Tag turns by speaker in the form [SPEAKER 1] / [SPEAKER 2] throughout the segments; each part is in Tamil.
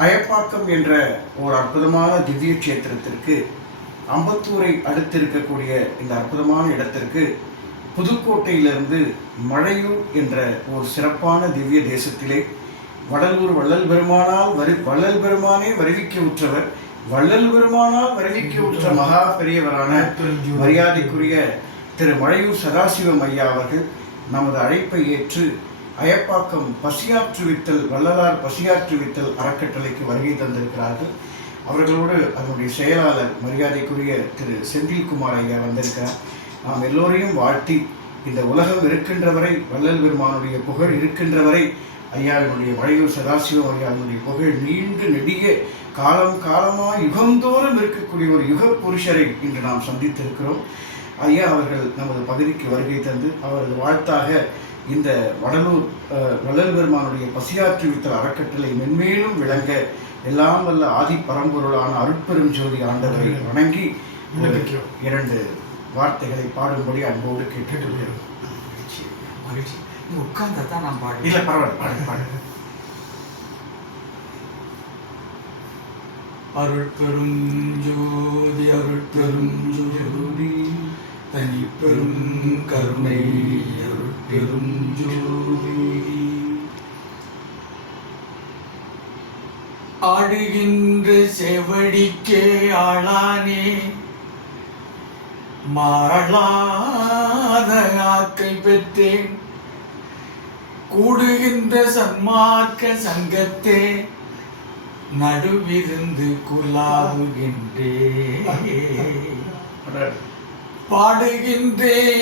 [SPEAKER 1] அயப்பாக்கம் என்ற ஒரு அற்புதமான திவ்ய கஷேத்திரத்திற்கு அம்பத்தூரை அடுத்திருக்கக்கூடிய இந்த அற்புதமான இடத்திற்கு புதுக்கோட்டையிலிருந்து மழையூர் என்ற ஒரு சிறப்பான திவ்ய தேசத்திலே வடலூர் வள்ளல் பெருமானால் வரு வள்ளல் பெருமானே வருவிக்க உற்றவர் வள்ளல் பெருமானால் வருவிக்க உற்ற மகா பெரியவரான மரியாதைக்குரிய திரு மழையூர் சதாசிவம் ஐயா அவர்கள் நமது அழைப்பை ஏற்று அயப்பாக்கம் பசியாற்றுவித்தல் வள்ளலார் பசியாற்றுவித்தல் அறக்கட்டளைக்கு வருகை தந்திருக்கிறார்கள். அவர்களோடு அதனுடைய செயலாளர் மரியாதைக்குரிய திரு செந்தில்குமார் ஐயா வந்திருக்கிறார். நாம் எல்லோரையும் வாழ்த்தி இந்த உலகம் இருக்கின்ற வரை வள்ளல் பெருமானுடைய புகழ் இருக்கின்ற வரை ஐயாவினுடைய மழையூர் சதாசிவம் ஐயாவினுடைய புகழ் நீண்டு நெடிய காலம் காலமாக யுகந்தோறும் இருக்கக்கூடிய ஒரு யுக புருஷரை இன்று நாம் சந்தித்திருக்கிறோம். ஐயா அவர்கள் நமது பகுதிக்கு வருகை தந்து அவரது வாழ்த்தாக இந்த வடலூர் வள்ளல் பெருமானுடைய பசியாற்றுவித்தல் அறக்கட்டளை மென்மேலும் விளங்க எல்லாம் வல்ல ஆதி பரம்பொருளான அருட்பெரும் ஜோதி ஆண்டவரை வணங்கி. இரண்டு வார்த்தைகளை பாடும்படி அன்போடு கேட்டுக்கொள்கிறோம்.
[SPEAKER 2] மகிழ்ச்சி உட்கார்ந்தா தான் நான் பாடுவேன்.
[SPEAKER 1] இல்ல பரவாயில்ல பாடு பாடு.
[SPEAKER 2] அருட்பெரும் ஜோதி அருட்பெரும் ஜோதி தனிப்பெரும் கருணை அருட்பெரும் ஆடுகின்ற செவடிக்கே ஆளானே. மாளாத ஆக்கை பெற்றேன். கூடுகின்ற சன்மார்க்க சங்கத்தே நடுவிருந்து குலாவுகின்றே.
[SPEAKER 1] பாடு.
[SPEAKER 2] பாடுகின்றே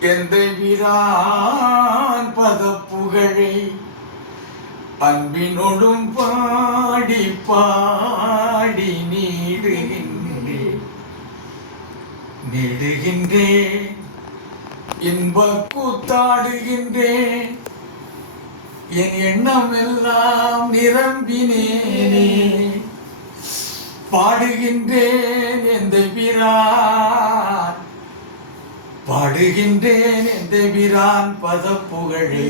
[SPEAKER 2] எந்த வீரான் பதப்புகழை அன்பினோடும் பாடி பாடி நீடுகின்றேன். நெடுகின்றேன். இன்ப கூத்தாடுகின்றேன். என் எண்ணம் எல்லாம் நிரம்பினே பாடுகின்றேன் எந்த பிரான். பாடுகின்றேன் எந்த பிரான் பத புகழே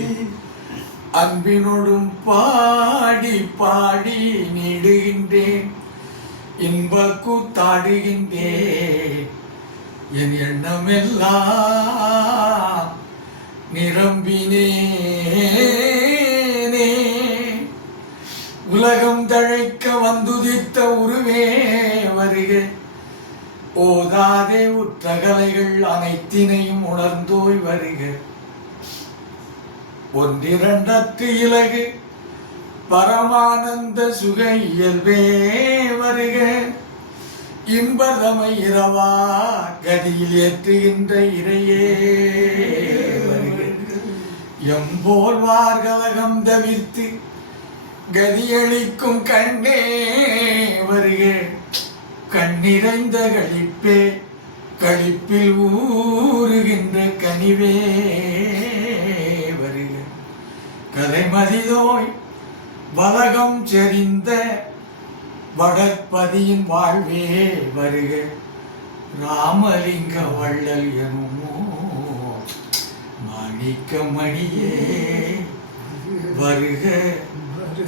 [SPEAKER 2] அன்பினோடும் பாடி பாடி நீடுகின்றேன். இன்ப கூத்தாடுகின்றேன் என் எண்ணமெல்லாம் நிரம்பினேனே. உலகம் தழைக்க வந்துதித்த உருவே வருக. ஓதாதே உற்றகலைகள் அனைத்தினையும் உணர்ந்தோய் வருக. ஒன்றிரண்டத்து இலகு பரமானந்த சுக இயல்பே வருக. இன்பதமை இரவா கதியில் ஏற்றுகின்ற இறையே வருக. எம்போல் வார்கலகம் தவிர்த்து கதியளிக்கும் கண்ணே வருக. கண்ணிறைந்த கழிப்பே கழிப்பில் ஊறுகின்ற கனிவே வருக. கலைமதிதோய் வலகம் செறிந்த வடற்பதியின் வாழ்வே வருக. ராமலிங்க வள்ளல் எனுமோ மாணிக்க மணியே வருக.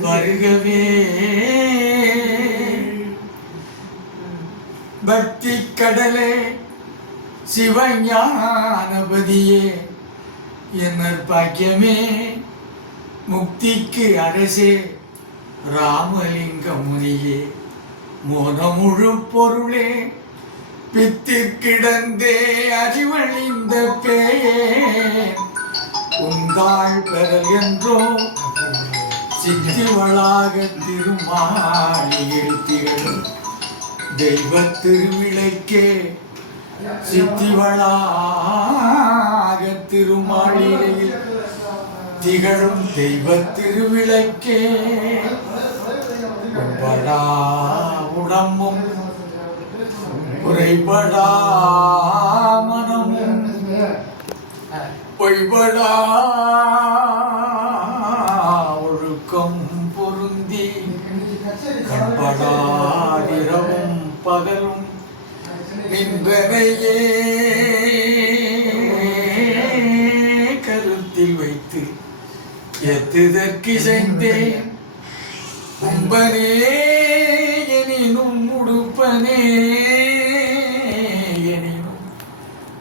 [SPEAKER 2] வருகவே. பக்தி கடலே சிவஞானபதியே என்னர் பாக்கியமே. முக்திக்கு அரசே ராமலிங்க முனியே. மோனமுழு பொருளே பித்து கிடந்தே அறிவழிந்த பேயே. உந்தாள் பெறல் என்றோ சித்திவளாக திருமாளிகள் திகழும் தெய்வ திருவிளைக்கே சித்திவளாக திருமாளிகையில் திகழும் தெய்வ திருவிளக்கே. உம்படா உடம்பும் குறைபடா மனமும் பொய்படா கண்படாதிரவும் பகலும் நின்றனையே. கருத்தில் வைத்து எத்துதற்கு செய்தேன் உம்பனே எனினும் உடுப்பனே. எனினும்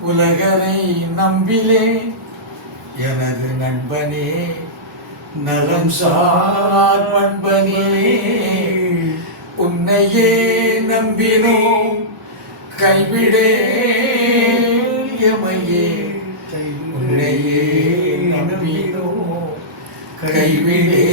[SPEAKER 2] உலகரை நம்பிலே. எனது நண்பனே நலம் சார் பண்பனே உன்னையே நம்பினோம். கைவிடே எமையே. உன்னையே நம்பினோம். கைவிடே